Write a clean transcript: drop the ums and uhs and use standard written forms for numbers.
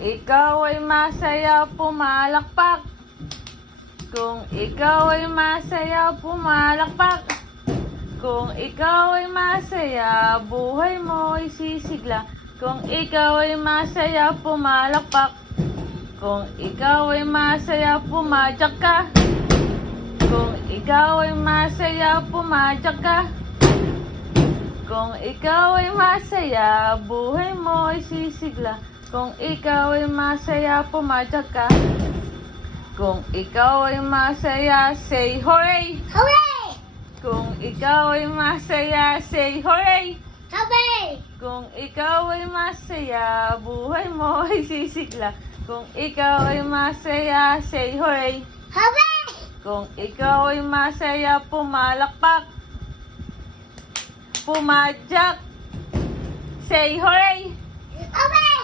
ikaw ay masaya, pumalakpak. Kung ikaw ay masaya, pumalakpak. Kung ikaw ay masaya, buhay mo ay sisigla. Kung ikaw ay masaya, pumalakpak. Kung ikaw ay masaya, pumadyak ka. Kung ikaw ay masaya, pumadyak ka. Kung ikaw ay masaya, buhay mo ay sisigla. Kung ikaw ay masaya, pumadyak ka. Kung ikaw ay masaya, say hooray! Hooray! Kung ikaw ay masaya, say hooray! Hooray! Kung ikaw ay masaya, buhay mo ay sisigla. Kung ikaw ay masaya, say hooray! Hooray! Kung ikaw ay masaya, pumalakpak. Pumadyak. Say hooray! Hooray!